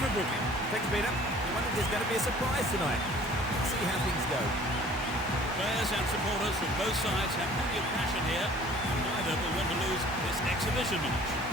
from Brooklyn. Thanks, Peter. I wonder if there's going to be a surprise tonight. Let's see how things go. Players and supporters from both sides have plenty of passion here, and neither will want to lose this exhibition match.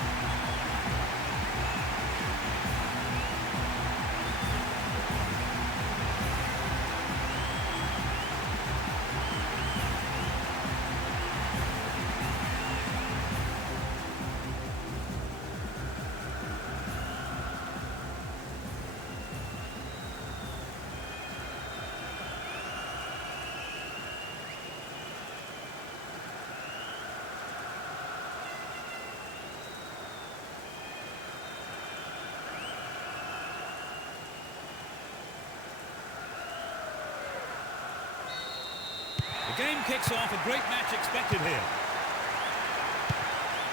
The game kicks off, a great match expected here.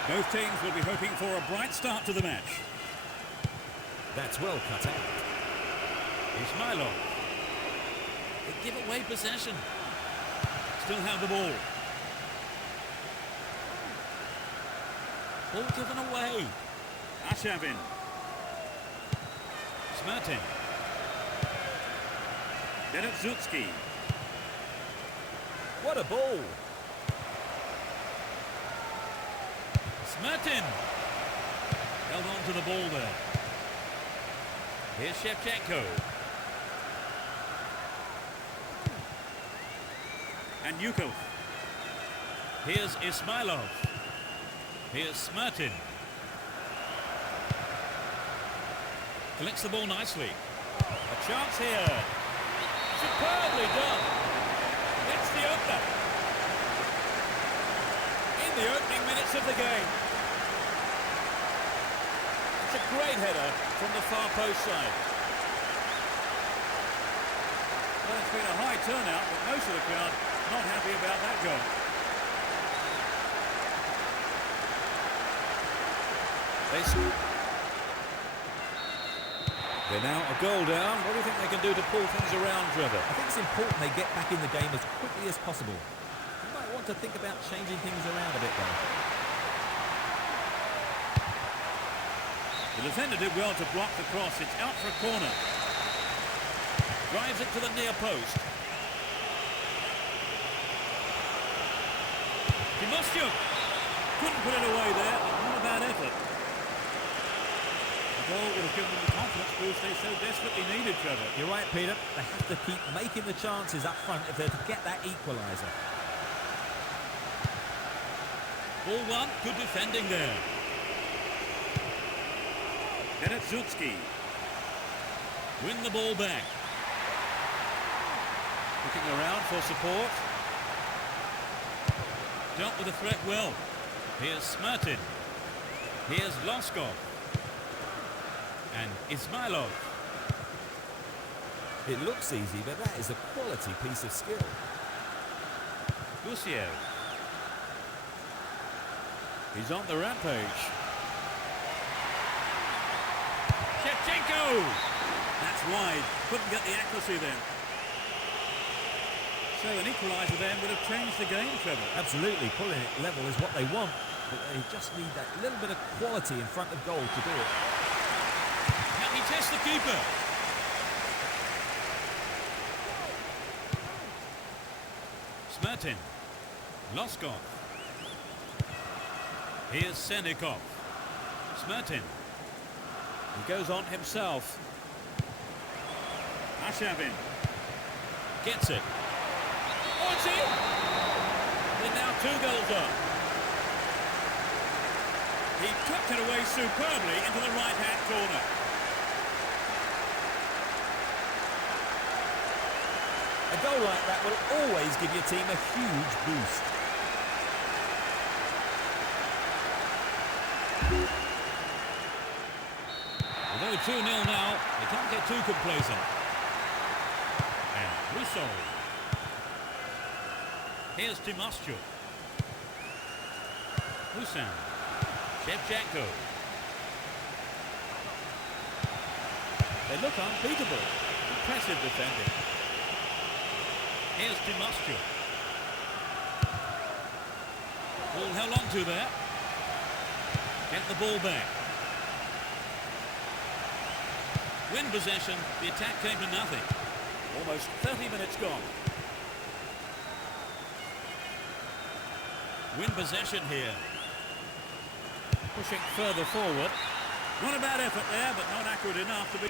Both teams will be hoping for a bright start to the match. That's well cut out. Ismailov. They give away possession. Still have the ball. Ball given away. Ashavin. Smertin. Berezutski. What a ball! Smertin. Held on to the ball there. Here's Shevchenko. And Yukov. Here's Ismailov. Here's Smertin. Collects the ball nicely. A chance here. Superbly done. That's the opener. In the opening minutes of the game. It's a great header from the far post side. Well, it's been a high turnout, but most of the crowd not happy about that goal. They're now a goal down. What do you think they can do to pull things around, Trevor? I think it's important they get back in the game as quickly as possible. You might want to think about changing things around a bit though. The defender did well to block the cross. It's out for a corner. Drives it to the near post. Timoshchuk couldn't put it away there, but not a bad effort. The goal would have given them the confidence boost they so desperately needed, Trevor. You're right, Peter. They have to keep making the chances up front if they're to get that equaliser. Ball one, good defending there. Berezutski. Win the ball back. Looking around for support. Dealt with the threat well. Here's Smertin. Here's Loskov. And Ismailov. It looks easy, but that is a quality piece of skill. Gusiev. He's on the rampage. Shevchenko! That's wide. Couldn't get the accuracy then. So an equaliser then would have changed the game, Trevor. Absolutely. Pulling it level is what they want, but they just need that little bit of quality in front of goal to do it. Can he test the keeper? Smertin. Loskov. Here's Senikov. Smertin. He goes on himself. Ashavin. Gets it. Oh, it's in! They're now 2 goals up. He tucked it away superbly into the right-hand corner. A goal like that will always give your team a huge boost. Although 2-0 now, they can't get too complacent. And Rousseau. Here's Timoshchuk. Husan. Shevchenko. They look unbeatable. Impressive defending. Here's Timoshchuk. Ball held on to there. Get the ball back. Win possession, the attack came to nothing. Almost 30 minutes gone. Win possession here. Pushing further forward. Not a bad effort there, but not accurate enough to be...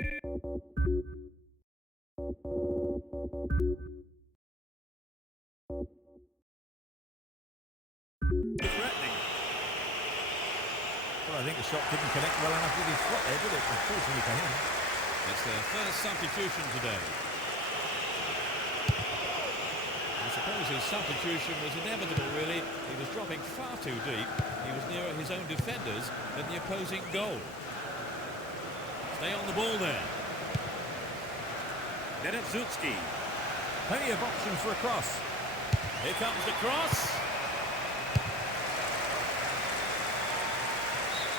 threatening. Well, I think the shot didn't connect well enough with his foot there, did it? Unfortunately for him. It's their first substitution today. I suppose his substitution was inevitable, really. He was dropping far too deep. He was nearer his own defenders than the opposing goal. Stay on the ball there. Nerezutski. Plenty of options for a cross. Here comes the cross.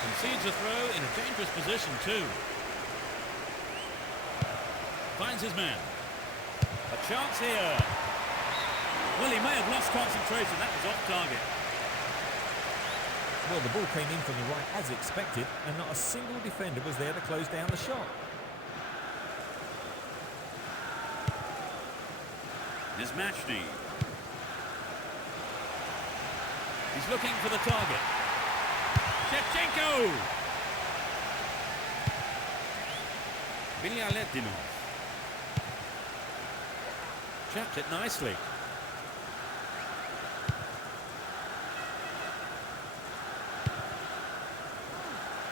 Concedes a throw in a dangerous position too. Finds his man. A chance here. Well, he may have lost concentration. That was off target. Well, the ball came in from the right as expected, and not a single defender was there to close down the shot. Nismachny. He's looking for the target. Shevchenko! Bilyaletdinov. Trapped it nicely.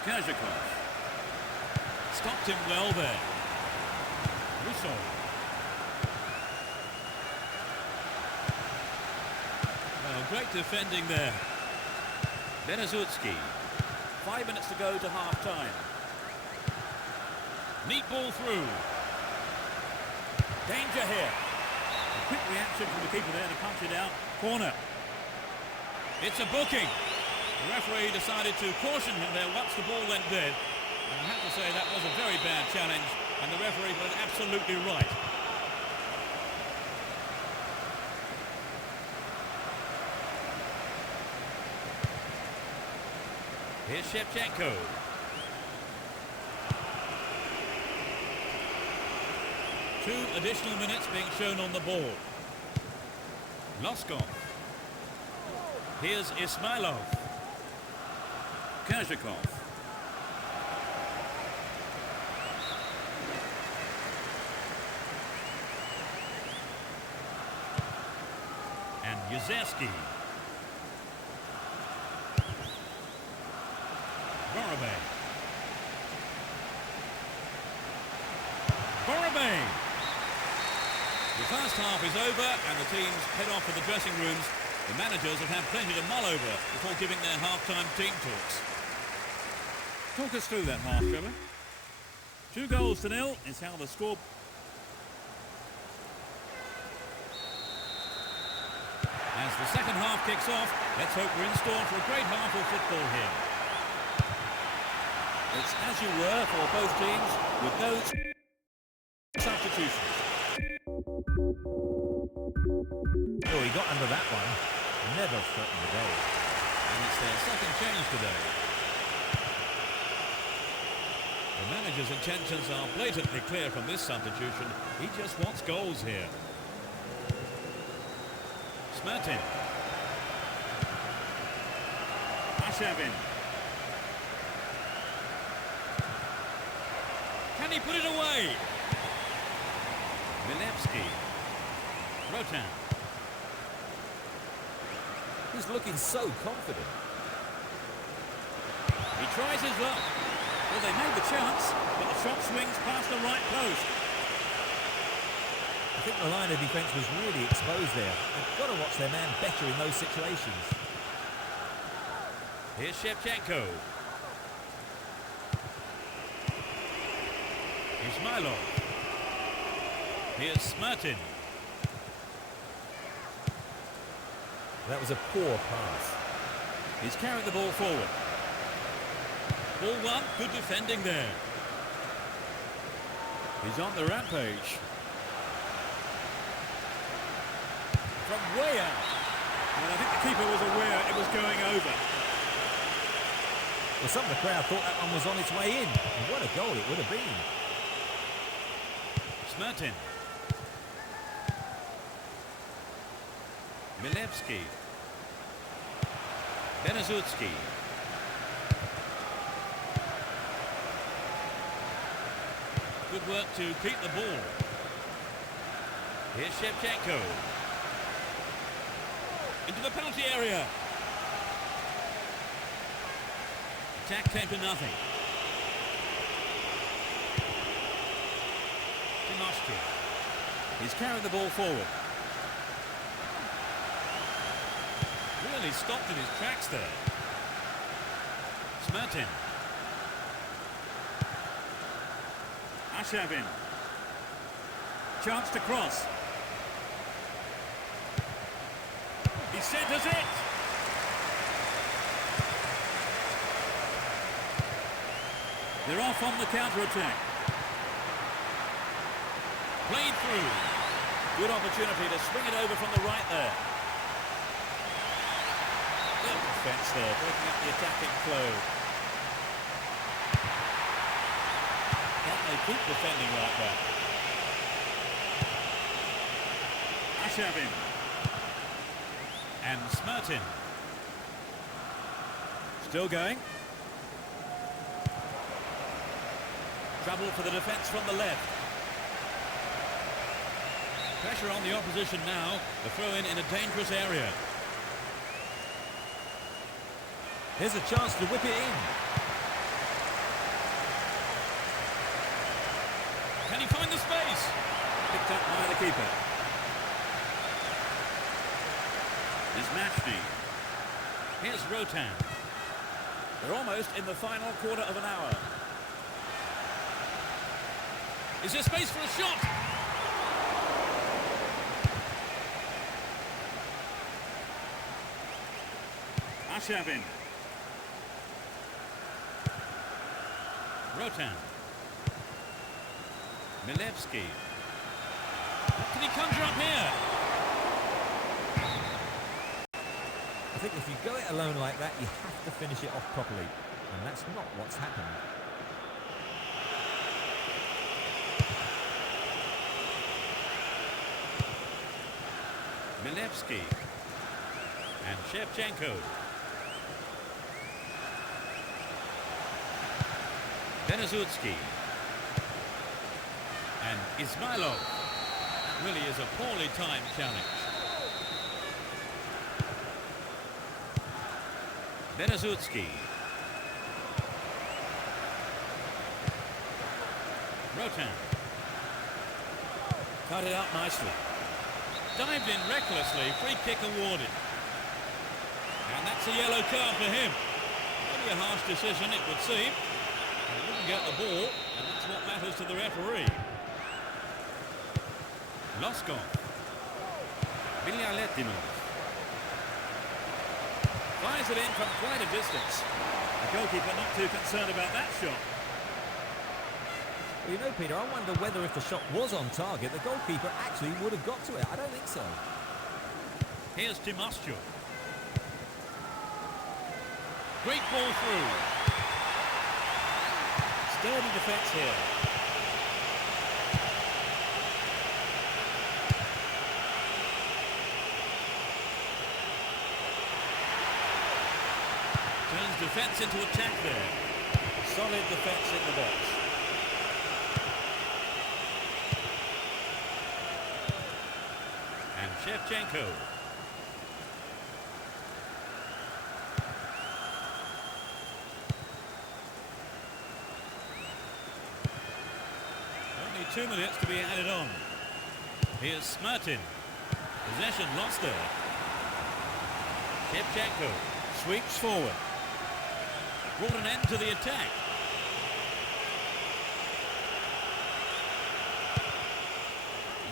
Kazakov. Stopped him well there. Russo. Well, great defending there. Nerezutski. 5 minutes to go to half-time. Neat ball through. Danger here. A quick reaction from the keeper there to punch it out. Corner. It's a booking. The referee decided to caution him there once the ball went dead. And I have to say that was a very bad challenge, and the referee was absolutely right. Here's Shevchenko. Two additional minutes being shown on the ball. Loskov. Here's Ismailov. Kazakov. And Yuzevsky. Borobey. The first half is over and the teams head off to the dressing rooms. The managers have had plenty to mull over before giving their half-time team talks. Talk us through that half, Trevor. 2-0 is how the score... As the second half kicks off, let's hope we're in store for a great half of football here. It's as you were for both teams with no substitutions. Oh, he got under that one. Never threatened the goal. And it's their second change today. The manager's intentions are blatantly clear from this substitution. He just wants goals here. Smertin. Ashavin. Can he put it away? Milevsky. Rotan. He's looking so confident. He tries his luck. Well, they made the chance, but the shot swings past the right post. I think the line of defence was really exposed there. They've got to watch their man better in those situations. Here's Shevchenko. Ismailov. Here's Smertin. That was a poor pass. He's carried the ball forward. Ball one, good defending there. He's on the rampage. From way out. Well, I think the keeper was aware it was going over. Well, some of the crowd thought that one was on its way in. And what a goal it would have been. Smertin. Milevski. Berezutsky. Good work to keep the ball. Here's Shevchenko. Into the penalty area. Attack came to nothing. Timashkin. He's carried the ball forward. Really stopped in his tracks there. Smertin. Ashavin. Chance to cross. He centres it. They're off on the counter-attack. Played through. Good opportunity to swing it over from the right there. Good defence there, breaking up the attacking flow. Can they keep defending like that? Ashavin. And Smertin. Still going. Trouble for the defence from the left. Pressure on the opposition now. The throw-in in a dangerous area. Here's a chance to whip it in. Can he find the space? Picked up by the keeper. Is Mashni. Here's Rotan. They're almost in the final quarter of an hour. Is there space for a shot? Ashavin. Rotan. Milevski. Can he conjure up here? I think if you go it alone like that, you have to finish it off properly. And that's not what's happened. Milevski. And Shevchenko. Berezutsky. And Ismailov. That really is a poorly timed challenge. Berezutsky. Rotan. Cut it out nicely. Dived in recklessly, free kick awarded. And that's a yellow card for him. Maybe a harsh decision, it would seem. He wouldn't get the ball, and that's what matters to the referee. Loskov. Vilyaletdinov. Fires it in from quite a distance. The goalkeeper not too concerned about that shot. Well, you know, Peter, I wonder whether if the shot was on target, the goalkeeper actually would have got to it. I don't think so. Here's Timashkin. Great ball through. Sturdy defence here. Turns defence into attack there. Solid defence in the box. And Shevchenko. Only 2 minutes to be added on. Here's Smertin. Possession lost there. Shevchenko sweeps forward. Brought an end to the attack.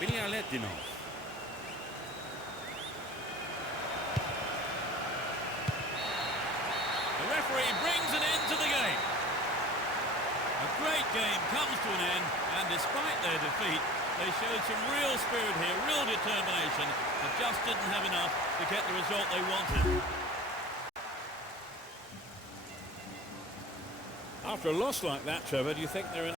Vilyaletdinov. The referee brings an end to the game. A great game comes to an end, and despite their defeat, they showed some real spirit here, real determination, but just didn't have enough to get the result they wanted. After a loss like that, Trevor, do you think they're in